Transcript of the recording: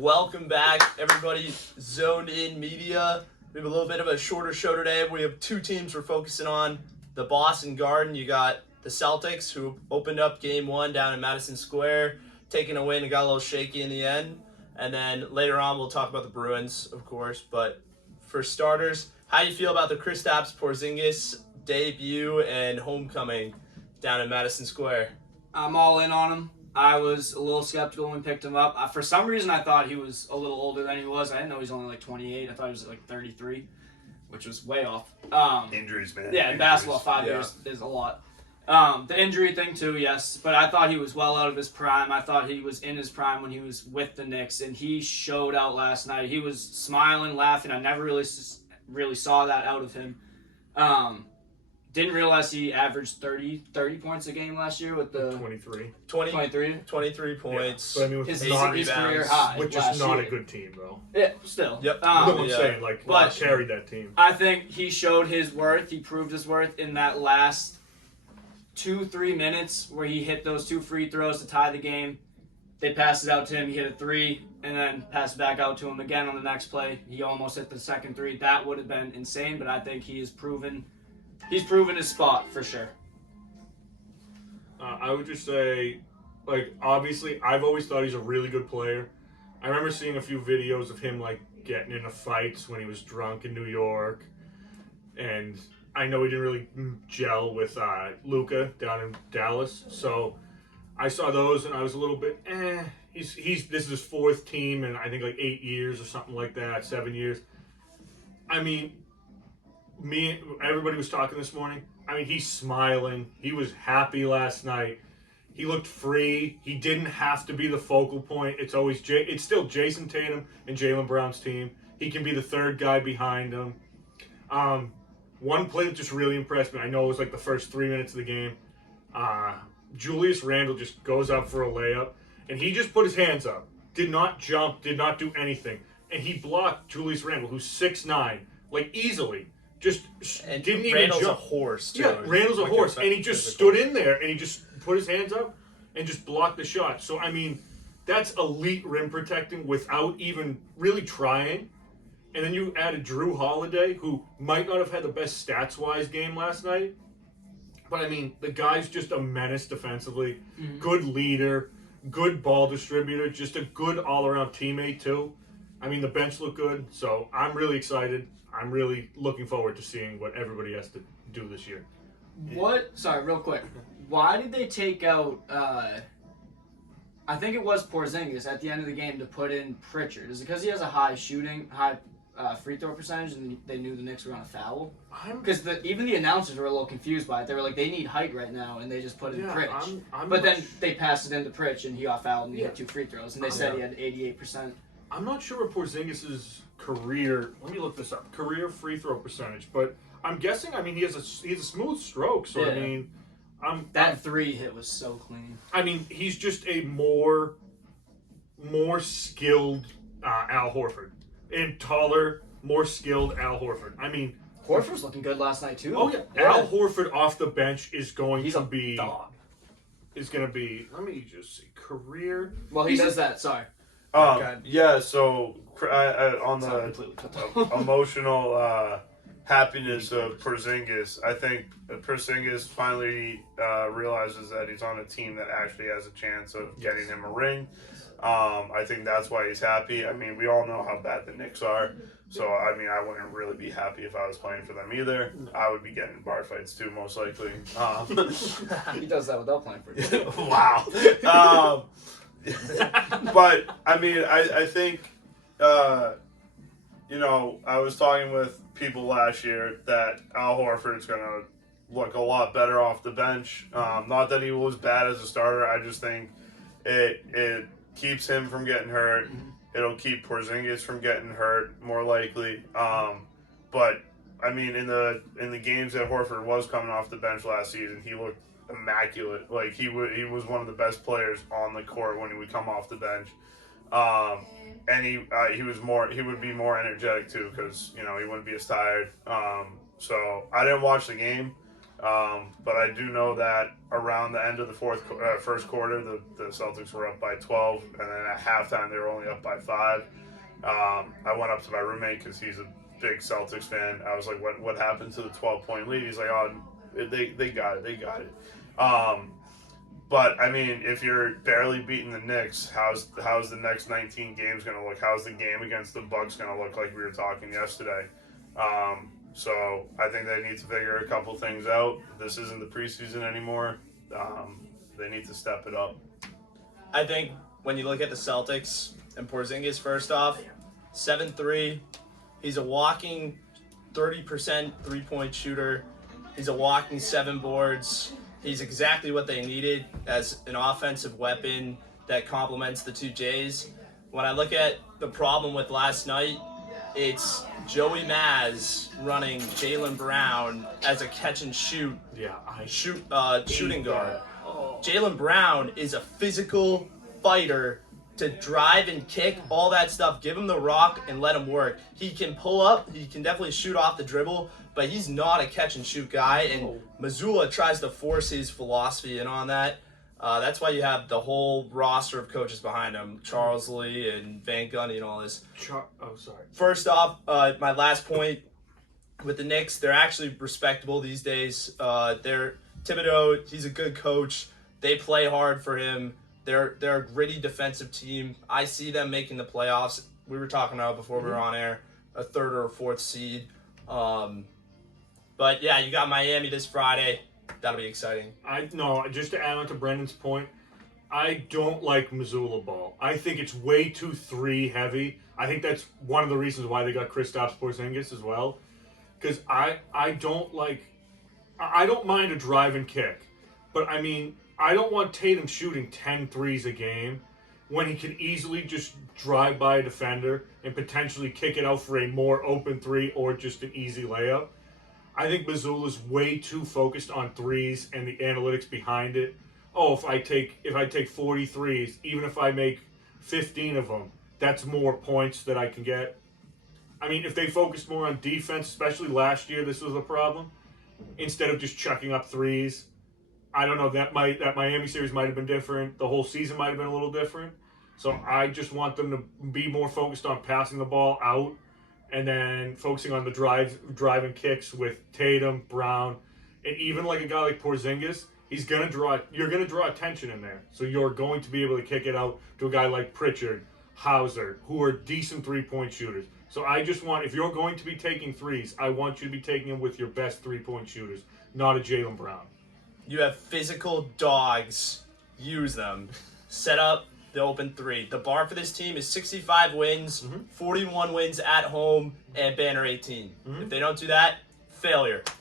Welcome back, everybody. Zoned In Media. We have a little bit of a shorter show today. We have two teams we're focusing on. The Boston Garden. You got the Celtics, who opened up game one down in Madison Square, taking a win and got a little shaky in the end. And then later on, we'll talk about the Bruins, of course. But for starters, how do you feel about the Kristaps Porzingis debut and homecoming down in Madison Square? I'm all in on him. I was a little skeptical when we picked him up. For some reason, I thought he was a little older than he was. I didn't know he's only like 28. I thought he was like 33, which was way off. Injuries, man. Yeah, in basketball, 5 years is a lot. The injury thing too, yes. But I thought he was well out of his prime. I thought he was in his prime when he was with the Knicks, and he showed out last night. He was smiling, laughing. I never really saw that out of him. Didn't realize he averaged 30 points a game last year with the 23 points. Yeah. But I mean, with his rebounds, career high, which is not a good team, though. Yeah, still. Yep. You know what I'm Yeah. saying? But carried that team. I think he showed his worth. He proved his worth in that last 2-3 minutes where he hit those two free throws to tie the game. They passed it out to him. He hit a three, and then passed it back out to him again on the next play. He almost hit the second three. That would have been insane, but I think he's proven his spot for sure. I would just say, obviously, I've always thought he's a really good player. I remember seeing a few videos of him, getting into fights when he was drunk in New York. And I know he didn't really gel with Luka down in Dallas. So I saw those, and I was a little bit, This is his fourth team in, I think, 8 years or something like that, 7 years. I mean, everybody was talking this morning. I mean, he's smiling. He was happy last night. He looked free. He didn't have to be the focal point. It's still Jason Tatum and Jaylen Brown's team. He can be the third guy behind him. One play that just really impressed me. I know it was the first 3 minutes of the game. Julius Randle just goes up for a layup, and he just put his hands up. Did not jump. Did not do anything, and he blocked Julius Randle, who's 6'9", easily. Just and didn't even Randall's jump. A horse, too. Yeah, Randall's a horse, and he just stood in there, and he just put his hands up and just blocked the shot. So, I mean, that's elite rim protecting without even really trying. And then you added Drew Holiday, who might not have had the best stats-wise game last night. But, I mean, the guy's just a menace defensively. Mm-hmm. Good leader, good ball distributor, just a good all-around teammate, too. I mean, the bench looked good, so I'm really excited. I'm really looking forward to seeing what everybody has to do this year. Sorry, real quick. Why did they take out, I think it was Porzingis at the end of the game to put in Pritchard? Is it because he has a high free throw percentage and they knew the Knicks were on a foul? Because even the announcers were a little confused by it. They were like, they need height right now, and they just put in Pritch. But then they passed it into Pritch, and he got fouled, and he had 2 free throws, and they said he had 88%. I'm not sure what Porzingis' career. Let me look this up. Career free throw percentage, but I'm guessing. I mean, he has a smooth stroke. So I mean, that 3 hit was so clean. I mean, he's just a more skilled Al Horford, and taller, more skilled Al Horford. I mean, Horford's looking good last night too. Oh yeah, Al Horford off the bench is going He's to a be dog. Is going to be. Let me just see career. Well, he does that. Sorry. Yeah, so on the emotional happiness of Porzingis, I think Porzingis finally realizes that he's on a team that actually has a chance of getting him a ring. I think that's why he's happy. I mean, we all know how bad the Knicks are, so I mean, I wouldn't really be happy if I was playing for them either. I would be getting in bar fights too, most likely. He does that without playing for you. Wow. But I mean, I think I was talking with people last year that Al Horford is going to look a lot better off the bench. Not that he was bad as a starter. I just think it keeps him from getting hurt. It'll keep Porzingis from getting hurt more likely. But I mean, in the games that Horford was coming off the bench last season, he looked immaculate. He was one of the best players on the court when he would come off the bench. And he would be more energetic too, because he wouldn't be as tired. So I didn't watch the game, But I do know that around the end of the first quarter, the Celtics were up by 12, and then at halftime they were only up by 5. I went up to my roommate because he's a big Celtics fan. I was like, "What happened to the 12-point lead?" He's like, "Oh, they got it." But I mean, if you're barely beating the Knicks, how's the next 19 games going to look? How's the game against the Bucks going to look? Like we were talking yesterday. So I think they need to figure a couple things out. This isn't the preseason anymore. They need to step it up. I think when you look at the Celtics and Porzingis, first off, 7'3", he's a walking 30% three-point shooter. He's a walking 7 boards. He's exactly what they needed as an offensive weapon that complements the two Jays. When I look at the problem with last night, it's Joey Maz running Jaylen Brown as a catch-and-shoot shooting guard. Jaylen Brown is a physical fighter to drive and kick, all that stuff. Give him the rock and let him work. He can pull up. He can definitely shoot off the dribble, but he's not a catch-and-shoot guy, and Mazzulla tries to force his philosophy in on that. That's why you have the whole roster of coaches behind him, Charles Lee and Van Gundy and all this. First off, my last point with the Knicks, they're actually respectable these days. Thibodeau, he's a good coach. They play hard for him. They're a gritty defensive team. I see them making the playoffs. We were talking about before we were on air, a 3rd or 4th seed. But yeah, you got Miami this Friday. That'll be exciting. Just to add on to Brendan's point, I don't like Mazzulla ball. I think it's way too 3 heavy. I think that's one of the reasons why they got Kristaps Porzingis as well. Because I don't mind a drive and kick. But I mean, I don't want Tatum shooting 10 threes a game when he can easily just drive by a defender and potentially kick it out for a more open 3 or just an easy layup. I think Mazzulla's way too focused on threes and the analytics behind it. Oh, if I take 40 threes, even if I make 15 of them, that's more points that I can get. I mean, if they focused more on defense, especially last year, this was a problem. Instead of just chucking up threes, I don't know. That Miami series might have been different. The whole season might have been a little different. So I just want them to be more focused on passing the ball out, and then focusing on the drive and kicks with Tatum, Brown, and even like a guy like Porzingis. You're gonna draw attention in there. So you're going to be able to kick it out to a guy like Pritchard, Hauser, who are decent 3-point shooters. So I just want, if you're going to be taking threes, I want you to be taking them with your best 3-point shooters, not a Jaylen Brown. You have physical dogs. Use them. Set up the open 3. The bar for this team is 65 wins, 41 wins at home, and banner 18. If they don't do that, failure.